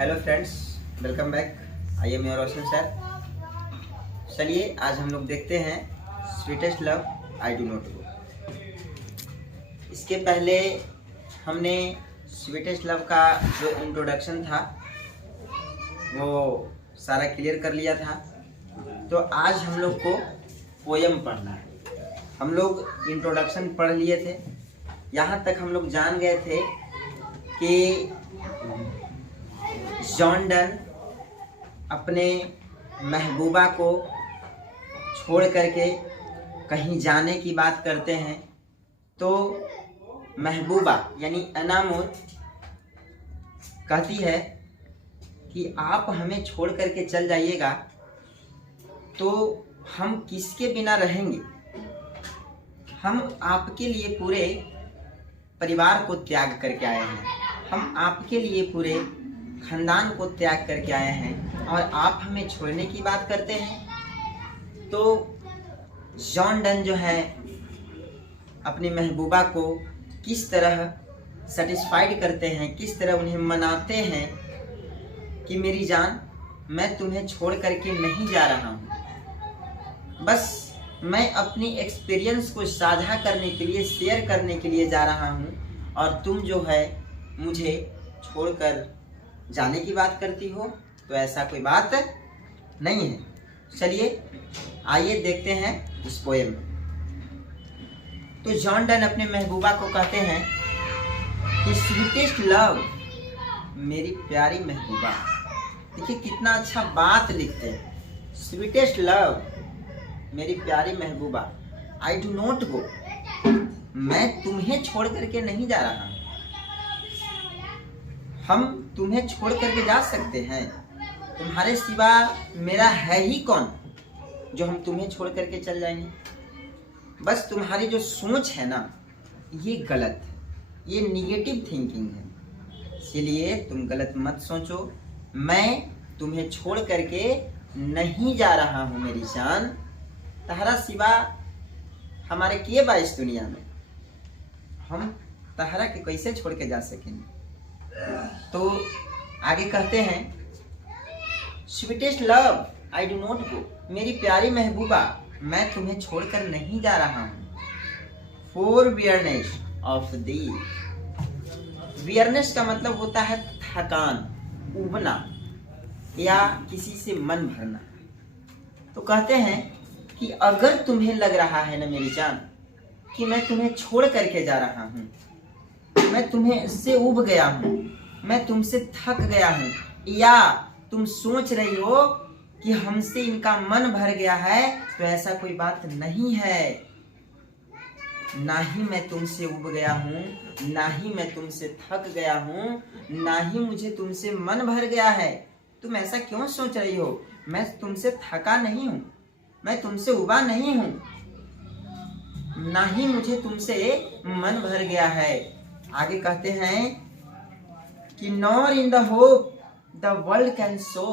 Hello friends, welcome back. I am your Roshan sir. चलिए आज हम लोग देखते हैं sweetest love I do not go. इसके पहले हमने स्वीटेस्ट लव का जो इंट्रोडक्शन था वो सारा क्लियर कर लिया था। तो आज हम लोग को पोयम पढ़ना है। हम लोग इंट्रोडक्शन पढ़ लिए थे, यहाँ तक हम लोग जान गए थे कि जॉन डन अपने महबूबा को छोड़ करके कहीं जाने की बात करते हैं। तो महबूबा यानी अनामुत कहती है कि आप हमें छोड़ करके चल जाइएगा तो हम किसके बिना रहेंगे। हम आपके लिए पूरे परिवार को त्याग करके आए हैं, हम आपके लिए पूरे खानदान को त्याग करके आए हैं और आप हमें छोड़ने की बात करते हैं। तो जॉन डन जो है अपनी महबूबा को किस तरह सेटिस्फाइड करते हैं, किस तरह उन्हें मनाते हैं कि मेरी जान मैं तुम्हें छोड़ करके नहीं जा रहा हूँ, बस मैं अपनी एक्सपीरियंस को साझा करने के लिए, शेयर करने के लिए जा रहा हूँ और तुम जो है मुझे छोड़कर जाने की बात करती हो। तो ऐसा कोई बात नहीं है। चलिए आइए देखते हैं इस पोएम। तो जॉन डन अपने महबूबा को कहते हैं कि स्वीटेस्ट लव, मेरी प्यारी महबूबा। देखिए कितना अच्छा बात लिखते हैं। स्वीटेस्ट लव, मेरी प्यारी महबूबा, आई डू नॉट गो, मैं तुम्हें छोड़ करके नहीं जा रहा हूँ। हम तुम्हें छोड़ करके जा सकते हैं? तुम्हारे सिवा मेरा है ही कौन जो हम तुम्हें छोड़ करके चल जाएंगे। बस तुम्हारी जो सोच है ना ये गलत है, ये निगेटिव थिंकिंग है। इसलिए तुम गलत मत सोचो। मैं तुम्हें छोड़ करके नहीं जा रहा हूँ मेरी जान। तहरा सिवा हमारे किए बा इस दुनिया में, हम तहरा के कैसे छोड़ के जा सकेंगे। तो आगे कहते हैं sweetest love I do not go, मेरी प्यारी महबूबा मैं तुम्हें छोड़कर नहीं जा रहा हूँ। For weariness of the, weariness का मतलब होता है थकान, उबना या किसी से मन भरना। तो कहते हैं कि अगर तुम्हें लग रहा है ना मेरी जान कि मैं तुम्हें छोड़ करके जा रहा हूँ, मैं तुम्हें से उब गया हूँ, मैं तुमसे थक गया हूँ, या तुम सोच रही हो कि हमसे इनका मन भर गया है, तो ऐसा कोई बात नहीं है। ना ही मैं तुमसे उब गया हूँ, ना ही मैं तुमसे थक गया हूँ, ना ही मुझे तुमसे मन भर गया है। तुम ऐसा क्यों सोच रही हो? मैं तुमसे थका नहीं हूँ, मैं तुमसे उबा नहीं हूँ, ना ही मुझे तुमसे मन भर गया है। आगे कहते हैं कि nor in the hope the world can show,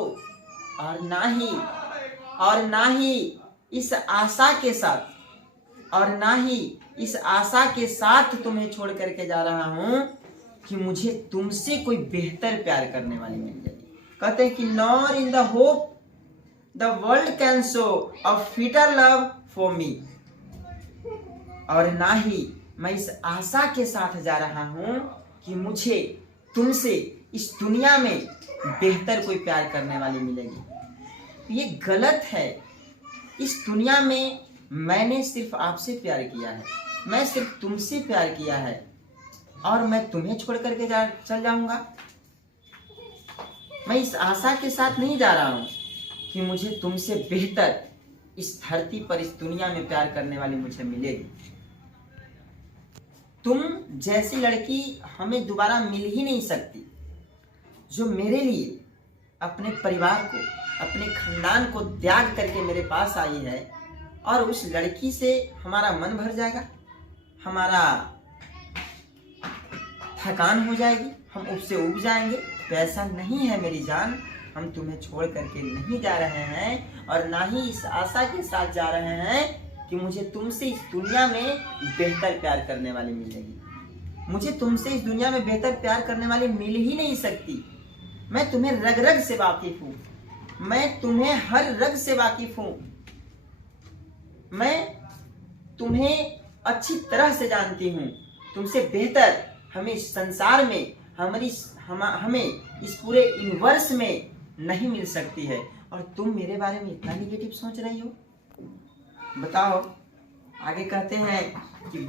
और ना ही इस आशा के साथ, और ना ही इस आशा के साथ तुम्हें छोड़ करके जा रहा हूं कि मुझे तुमसे कोई बेहतर प्यार करने वाली मिल जाएगी। कहते हैं कि nor in the hope the world can show a fitter love for me, और ना ही मैं इस आशा के साथ जा रहा हूं कि मुझे तुमसे इस दुनिया में बेहतर कोई प्यार करने वाली मिलेगी। ये गलत है। इस दुनिया में मैंने सिर्फ आपसे प्यार किया है, मैं सिर्फ तुमसे प्यार किया है, और मैं तुम्हें छोड़ करके चल जाऊंगा। मैं इस आशा के साथ नहीं जा रहा हूं कि मुझे तुमसे बेहतर इस धरती पर, इस दुनिया में प्यार करने वाली मुझे मिलेगी। तुम जैसी लड़की हमें दोबारा मिल ही नहीं सकती, जो मेरे लिए अपने परिवार को, अपने खानदान को त्याग करके मेरे पास आई है, और उस लड़की से हमारा मन भर जाएगा, हमारा थकान हो जाएगी, हम उससे उब जाएंगे। तो ऐसा नहीं है मेरी जान, हम तुम्हें छोड़ करके नहीं जा रहे हैं, और ना ही इस आशा के साथ जा रहे हैं कि मुझे तुमसे इस दुनिया में बेहतर प्यार करने वाली मिलेगी। मुझे तुमसे इस दुनिया में बेहतर प्यार करने वाली मिल ही नहीं सकती। मैं तुम्हें रग रग से वाकिफ हूं, मैं तुम्हें हर रग से वाकिफ हूं, मैं तुम्हें अच्छी तरह से जानती हूं। तुमसे बेहतर हमें इस संसार में, हमें इस पूरे यूनिवर्स में नहीं मिल सकती है। और तुम मेरे बारे में इतना निगेटिव सोच रही हो, बताओ। आगे कहते हैं कि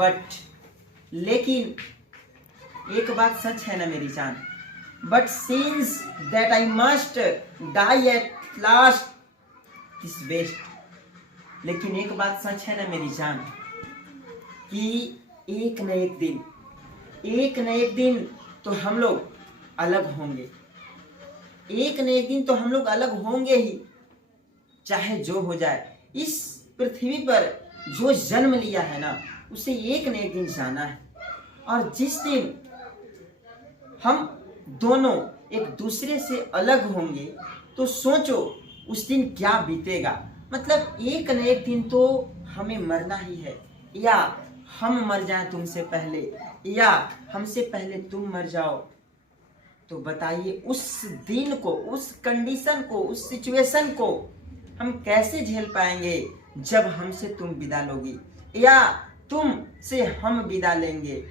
लेकिन एक बात सच है ना मेरी जान, but since that I must die at last is best. लेकिन एक बात सच है ना मेरी जान कि एक न एक दिन तो हम लोग अलग होंगे, एक न एक दिन तो हम लोग अलग होंगे ही, चाहे जो हो जाए। इस पृथ्वी पर जो जन्म लिया है ना, उसे एक न एक दिन जाना है। और जिस दिन हम दोनों एक दूसरे से अलग होंगे तो सोचो उस दिन क्या बीतेगा। मतलब एक न एक दिन तो हमें मरना ही है, या हम मर जाएं तुमसे पहले, या हमसे पहले तुम मर जाओ। तो बताइए उस दिन को, उस कंडीशन को, उस सिचुएशन को हम कैसे झेल पाएंगे जब हमसे तुम विदा लोगी या तुम से हम विदा लेंगे।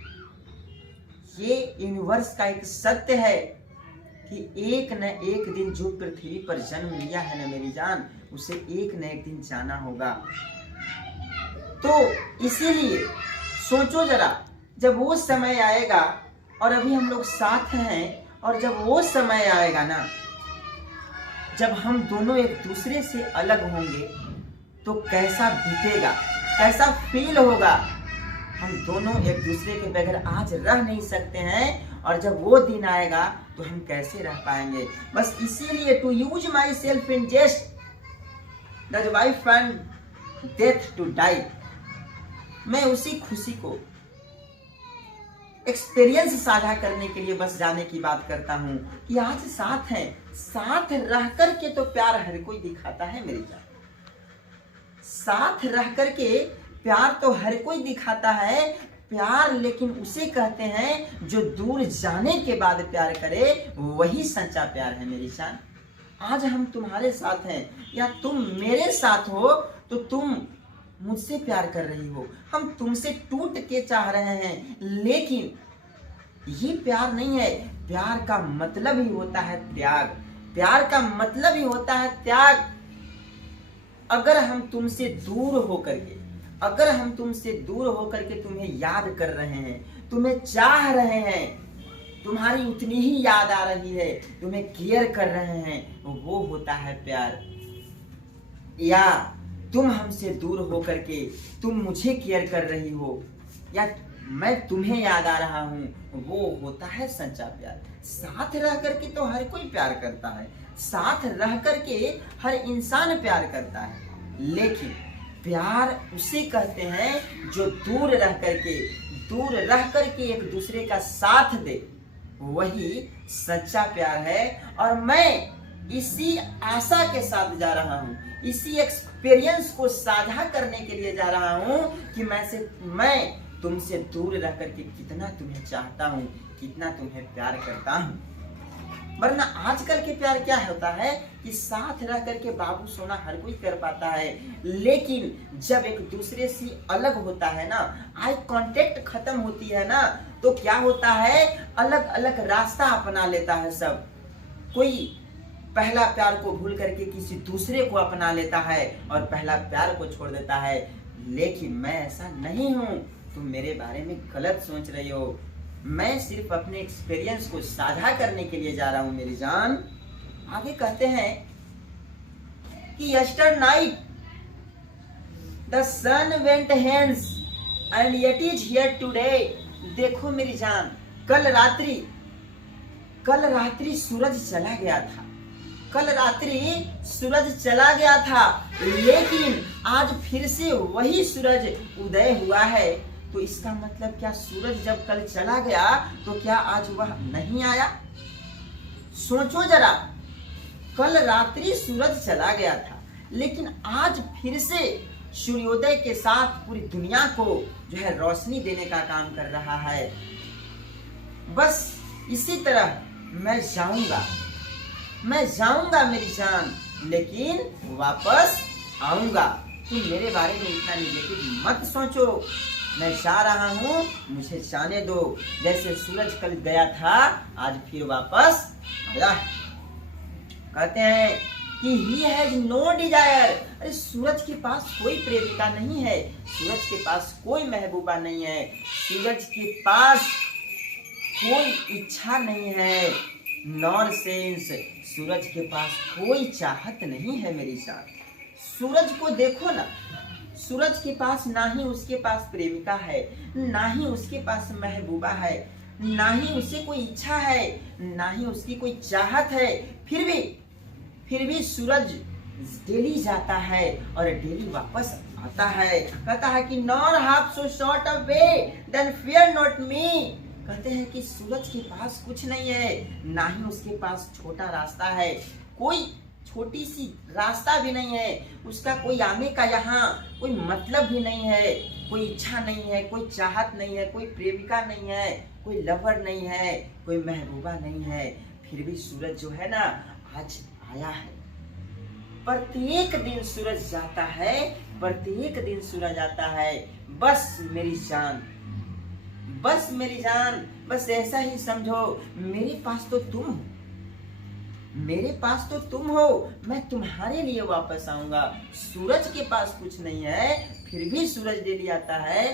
ये यूनिवर्स का एक सत्य है कि एक न एक दिन जो पृथ्वी पर जन्म लिया है ना मेरी जान, उसे एक न एक दिन जाना होगा। तो इसीलिए सोचो जरा, जब वो समय आएगा, और अभी हम लोग साथ हैं, और जब वो समय आएगा ना, जब हम दोनों एक दूसरे से अलग होंगे, तो कैसा बीतेगा, कैसा फील होगा। हम दोनों एक दूसरे के बगैर आज रह नहीं सकते हैं, और जब वो दिन आएगा तो हम कैसे रह पाएंगे। बस इसीलिए to use myself in jest that I find death to die. मैं उसी खुशी को एक्सपीरियंस साझा करने के लिए बस जाने की बात करता हूं कि आज साथ हैं, साथ रह कर के तो प्यार हर कोई दिखाता है मेरी जान। साथ रह कर के प्यार तो हर कोई दिखाता है प्यार, लेकिन उसे कहते हैं जो दूर जाने के बाद प्यार करे, वही सच्चा प्यार है मेरी जान। आज हम तुम्हारे साथ हैं या तुम मेरे साथ हो, तो तुम मुझसे प्यार कर रही हो, हम तुमसे टूट के चाह रहे हैं, लेकिन ये प्यार नहीं है। प्यार का मतलब ही होता है त्याग, प्यार का मतलब ही होता है त्याग। अगर हम तुमसे दूर होकर के, अगर हम तुमसे दूर होकर के तुम्हें याद कर रहे हैं, तुम्हें चाह रहे हैं, तुम्हारी उतनी ही याद आ रही है, तुम्हें केयर कर रहे हैं, वो होता है प्यार। या तुम हमसे दूर होकर के तुम मुझे केयर कर रही हो, या मैं तुम्हें याद आ रहा हूं, वो होता है सच्चा प्यार। साथ रह करके तो हर कोई प्यार करता है, साथ रह करके हर इंसान प्यार करता है, लेकिन प्यार उसे कहते हैं जो दूर रह करके एक दूसरे का साथ दे, वही सच्चा प्यार है। और मैं इसी आशा के साथ जा रहा हूं, इसी एक्सपीरियंस को साझा करने के लिए जा रहा हूं कि मैं तुमसे दूर रह करके कितना तुम्हें चाहता हूं, कितना तुम्हें प्यार करता हूं। वरना आजकल के प्यार क्या होता है कि साथ रह करके बाबू सोना हर कोई कर पाता है, लेकिन जब एक दूसरे से अलग होता है ना, आई कांटेक्ट खत्म होती है ना, तो क्या होता है, अलग अलग रास्ता अपना लेता है सब। कोई पहला प्यार को भूल करके किसी दूसरे को अपना लेता है और पहला प्यार को छोड़ देता है, लेकिन मैं ऐसा नहीं हूं। तुम मेरे बारे में गलत सोच रही हो। मैं सिर्फ अपने एक्सपीरियंस को साझा करने के लिए जा रहा हूं मेरी जान। आगे कहते हैं कि yesternight the sun went hence and yet is here today. देखो मेरी जान, कल रात्रि सूरज चला गया था, कल रात्रि सूरज चला गया था, लेकिन आज फिर से वही सूरज उदय हुआ है। तो इसका मतलब क्या, सूरज जब कल चला गया तो क्या आज वह नहीं आया? सोचो जरा, कल रात्रि सूरज चला गया था, लेकिन आज फिर से सूर्योदय के साथ पूरी दुनिया को जो है रोशनी देने का काम कर रहा है। बस इसी तरह मैं जाऊंगा, मैं जाऊंगा मेरी जान, लेकिन वापस आऊंगा। तुम मेरे बारे में इतना निगेटिव मत सोचो, मैं जा रहा हूँ, मुझे जाने दो। जैसे सूरज कल गया था, आज फिर वापस आया। कहते हैं कि he has no desire। अरे सूरज के पास कोई प्रेमिका नहीं है, सूरज के पास कोई महबूबा नहीं है, सूरज के पास कोई इच्छा नहीं है। नॉनसेंस, सूरज के पास कोई चाहत नहीं है मेरी जान। सूरज को देखो ना, सूरज के पास ना ही उसके पास प्रेमिका है, ना ही उसके पास महबूबा है, ना ही उसे कोई इच्छा है, ना ही उसकी कोई चाहत है। फिर भी सूरज डेली जाता है और डेली वापस आता है। कहता है कि nor half so short a way then fear not me. कहते हैं कि सूरज के पास कुछ नहीं है, ना ही उसके पास छोटा रास्ता है, कोई छोटी सी रास्ता भी नहीं है, उसका कोई आने का यहाँ कोई मतलब भी नहीं है, कोई इच्छा नहीं है, कोई चाहत नहीं है, कोई प्रेमिका नहीं है, कोई लवर नहीं है, कोई महबूबा नहीं है। फिर भी सूरज जो है ना, आज आया है। प्रत्येक दिन सूरज जाता है, प्रत्येक दिन सूरज आता है। बस मेरी जान, बस मेरी जान, बस ऐसा ही समझो, मेरे पास तो तुम हो, मेरे पास तो तुम हो, मैं तुम्हारे लिए वापस आऊंगा। सूरज के पास कुछ नहीं है, फिर भी सूरज डेली आता है,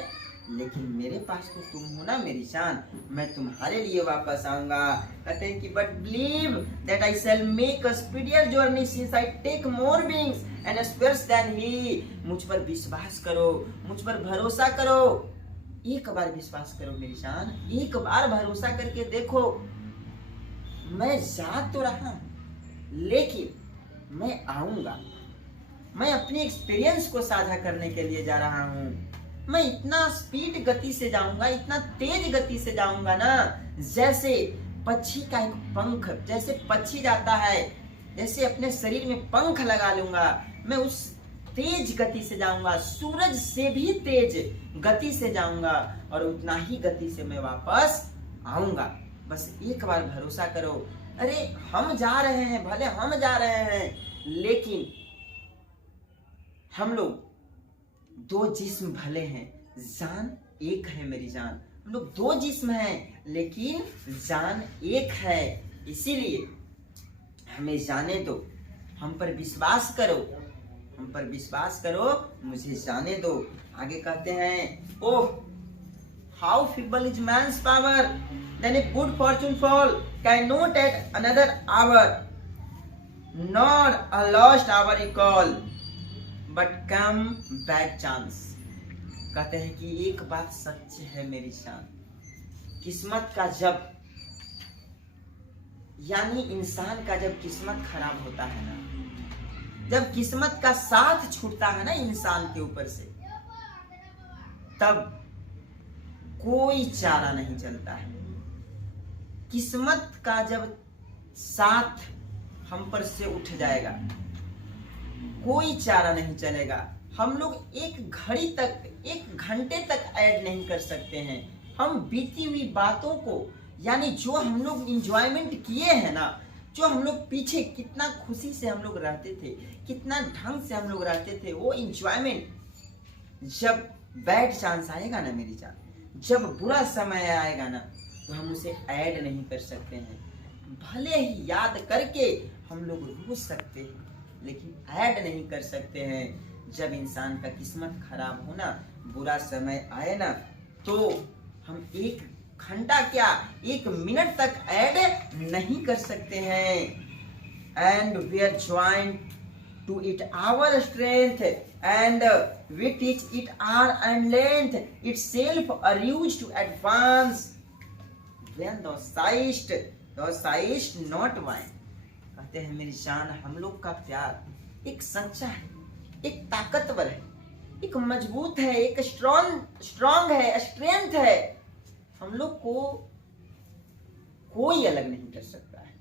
लेकिन मेरे पास तो तुम हो ना मेरी जान, मैं तुम्हारे लिए वापस आऊंगा। कहते हैं कि but believe that I shall make a speedier journey since I take more wings and spurs than he. मुझ पर विश्वास करो, मुझ पर भरोसा करो, एक बार विश्वास करो मेरी जान, एक बार भरोसा करके देखो। मैं जा तो रहा हूं, लेकिन मैं आऊंगा। मैं अपने एक्सपीरियंस को साझा करने के लिए जा रहा हूं। मैं इतना स्पीड गति से जाऊंगा, इतना तेज गति से जाऊंगा ना, जैसे पक्षी का एक पंख, जैसे पक्षी जाता है, जैसे अपने शरीर में पंख लगा लूंगा, मैं उस तेज गति से जाऊंगा, सूरज से भी तेज गति से जाऊंगा, और उतना ही गति से मैं वापस आऊंगा। बस एक बार भरोसा करो। अरे हम जा रहे हैं, भले हम जा रहे हैं, लेकिन हम लोग दो जिस्म भले हैं, जान एक है मेरी जान। हम लोग दो जिस्म हैं, लेकिन जान एक है। इसीलिए हमें जाने दो, हम पर विश्वास करो, हम पर विश्वास करो, मुझे जाने दो। आगे कहते हैं, oh how feeble is man's power, then a good fortune fall cannot at another hour, nor a lost hour recall, but come bad chance। कहते हैं कि एक बात सच है मेरी शान, किस्मत का जब, यानी इंसान का जब किस्मत खराब होता है ना, जब किस्मत का साथ छूटता है ना इंसान के ऊपर से, तब कोई चारा नहीं चलता है। किस्मत का जब साथ हम पर से उठ जाएगा, कोई चारा नहीं चलेगा। हम लोग एक घड़ी तक, एक घंटे तक ऐड नहीं कर सकते हैं। हम बीती हुई बातों को, यानी जो हम लोग इंजॉयमेंट किए हैं ना, जो हम लोग पीछे कितना खुशी से हम लोग रहते थे, कितना ढंग से हम लोग रहते थे, वो इंजॉयमेंट जब बैड चांस आएगा ना मेरी जान, जब बुरा समय आएगा ना, तो हम उसे ऐड नहीं कर सकते हैं। भले ही याद करके हम लोग रो सकते हैं, लेकिन ऐड नहीं कर सकते हैं। जब इंसान का किस्मत खराब हो ना, बुरा समय आए ना, तो हम एक घंटा क्या, एक मिनट तक ऐड नहीं कर सकते हैं। And we are joint to it our strength and we teach it hour and length itself are used to advance when thou seest not wine। कहते हैं मेरी जान, हम लोग का प्यार एक सच्चा है, एक ताकतवर है, एक मजबूत है, एक स्ट्रॉन्ग है, स्ट्रेंथ है। हम लोग को कोई अलग नहीं कर सकता है।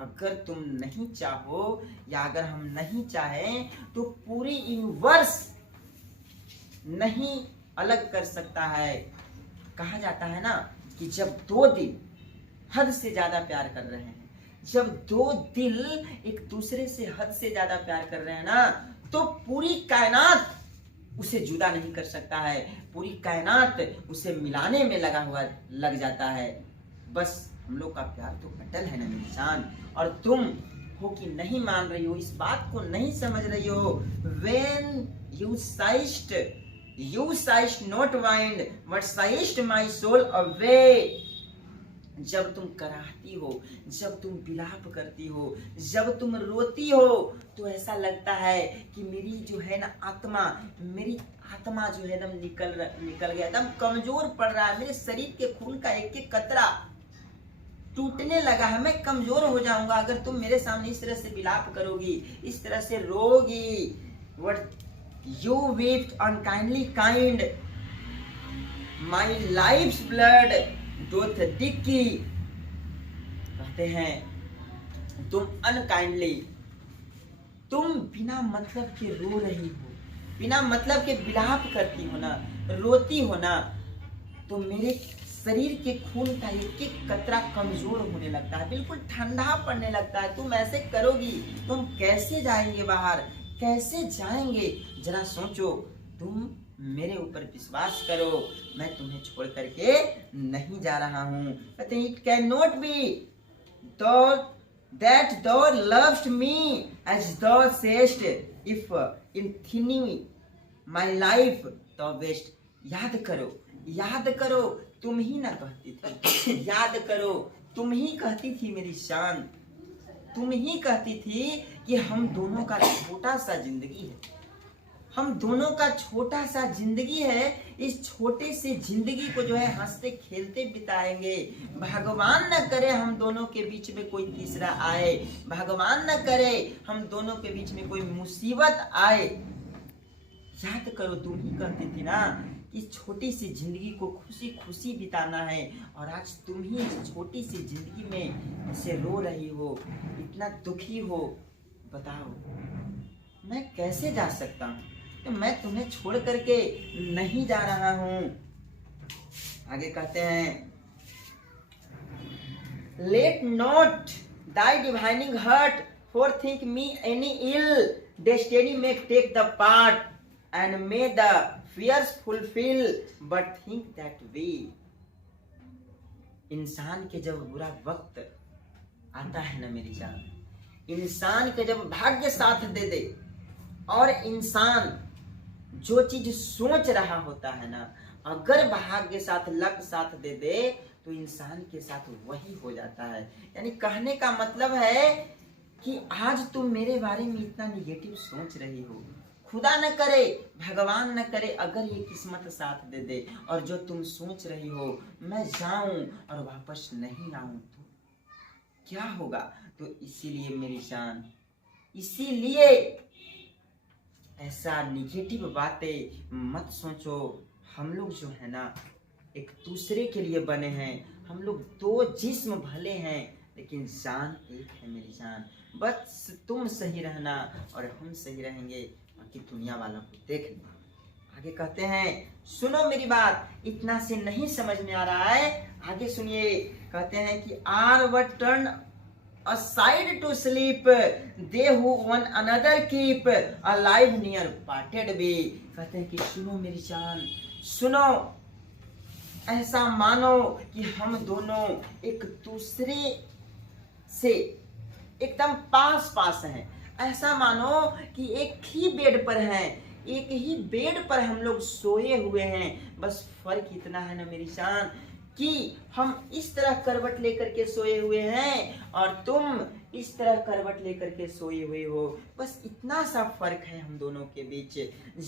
अगर तुम नहीं चाहो, या अगर हम नहीं चाहें, तो पूरी यूनिवर्स नहीं अलग कर सकता है। कहा जाता है ना कि जब दो दिल हद से ज्यादा प्यार कर रहे हैं, जब दो दिल एक दूसरे से हद से ज्यादा प्यार कर रहे हैं ना, तो पूरी कायनात उसे जुदा नहीं कर सकता है, पूरी कायनात उसे मिलाने में लग जाता है। बस हम लोग का प्यार तो अटल है ना मेरी जान, और तुम हो कि नहीं मान रही हो, इस बात को नहीं समझ रही हो। When you searched not wind, but searched my soul away। जब तुम कराहती हो, जब तुम विलाप करती हो, जब तुम रोती हो, तो ऐसा लगता है कि मेरी जो है ना आत्मा, मेरी आत्मा जो है एकदम निकल गया, एकदम कमजोर पड़ रहा है, मेरे शरीर के खून का एक एक कतरा टूटने लगा है, मैं कमजोर हो जाऊंगा अगर तुम मेरे सामने इस तरह से विलाप करोगी, इस तरह से रोगी। What you wept unkindly kind, my life's blood doth dicky। कहते हैं तुम अनकाइंडली, तुम बिना मतलब के रो रही हो, बिना मतलब के विलाप करती हो ना, रोती हो ना, तो मेरे शरीर के खून का एक एक कतरा कमजोर होने लगता है, बिल्कुल ठंडा पड़ने लगता है। तुम ऐसे करोगी तुम कैसे जाएंगे बाहर, कैसे जाएंगे? जरा सोचो, तुम मेरे ऊपर विश्वास करो, मैं तुम्हें छोड़ करके नहीं जा रहा हूँ। कहते हैं it can not be that thou lovest me as thou sayest, if in thinning my life thou best। याद करो, याद करो, तुम ही ना कहती थी, याद करो, तुम ही कहती थी मेरी शान, तुम ही कहती थी कि हम दोनों का छोटा सा जिंदगी है, हम दोनों का छोटा सा जिंदगी है, इस छोटे से जिंदगी को जो है हंसते खेलते बिताएंगे। भगवान न करे हम दोनों के बीच में कोई तीसरा आए, भगवान न करे हम दोनों के बीच में कोई मुसीबत आए। याद करो, तुम ही कहती थी ना इस छोटी सी जिंदगी को खुशी खुशी बिताना है, और आज तुम ही इस छोटी सी जिंदगी में ऐसे रो रही हो, इतना दुखी हो। बताओ मैं कैसे जा सकता हूँ? तो मैं तुम्हें छोड़ करके नहीं जा रहा हूँ। आगे कहते हैं let not thy divining heart forethink me any ill, destiny may take the part and may the fears fulfill, but think that way। इंसान के जब बुरा वक्त आता है ना मेरी जान, इंसान के जब भाग्य साथ दे दे, और इंसान जो चीज सोच रहा होता है ना, अगर भाग्य साथ लक साथ दे दे तो इंसान के साथ वही हो जाता है। यानी कहने का मतलब है कि आज तुम मेरे बारे में इतना निगेटिव सोच रही हो, खुदा न करे, भगवान न करे, अगर ये किस्मत साथ दे दे और जो तुम सोच रही हो मैं जाऊं और वापस नहीं आऊं तो क्या होगा? तो इसीलिए मेरी जान, इसीलिए ऐसा निगेटिव बातें मत सोचो। हम लोग जो है ना एक दूसरे के लिए बने हैं, हम लोग दो जिस्म भले हैं लेकिन जान एक है मेरी जान। बस तुम सही रहना और हम सही रहेंगे, बाकी दुनिया वालों को देख लेना। आगे कहते हैं सुनो मेरी बात, इतना से नहीं समझ में आ रहा है, आगे सुनिए। कहते हैं कि are what turn aside to sleep, they who one another keep alive near parted be। कहते हैं कि सुनो मेरी जान, सुनो, ऐसा मानो कि हम दोनों एक दूसरे से एकदम पास पास हैं। ऐसा मानो कि एक ही बेड पर हैं, एक ही बेड पर हम लोग सोए हुए हैं। बस फर्क इतना है ना मेरी जान कि हम इस तरह करवट लेकर के सोए हुए हैं और तुम इस तरह करवट लेकर के सोए हुए हो। बस इतना सा फर्क है हम दोनों के बीच।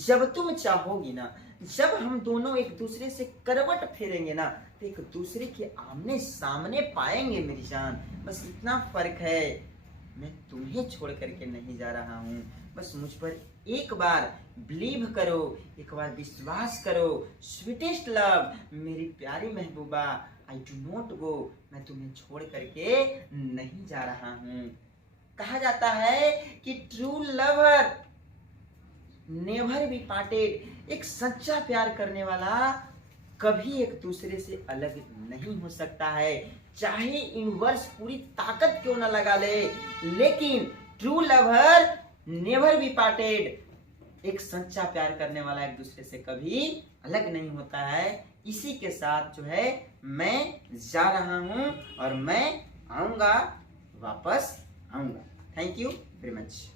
जब तुम चाहोगी ना, जब हम दोनों एक दूसरे से करवट फेरेंगे ना, तो एक दूसरे के आमने सामने पाएंगे मेरी जान। बस इतना फर्क है। मैं तुम्हें छोड़ करके नहीं जा रहा हूँ। बस मुझ पर एक बार बिलीव करो, एक बार विश्वास करो। स्वीटेस्ट लव, मेरी प्यारी महबूबा, आई डू नॉट गो, मैं तुम्हें छोड़ करके नहीं जा रहा हूँ। कहा जाता है कि true lover never be parted, एक सच्चा प्यार करने वाला कभी एक दूसरे से अलग नहीं हो सकता है, चाहे यूनिवर्स पूरी ताकत क्यों ना लगा ले, लेकिन true lover never be parted. एक सच्चा प्यार करने वाला एक दूसरे से कभी अलग नहीं होता है। इसी के साथ जो है मैं जा रहा हूं और मैं आऊंगा, वापस आऊंगा। Thank you very much.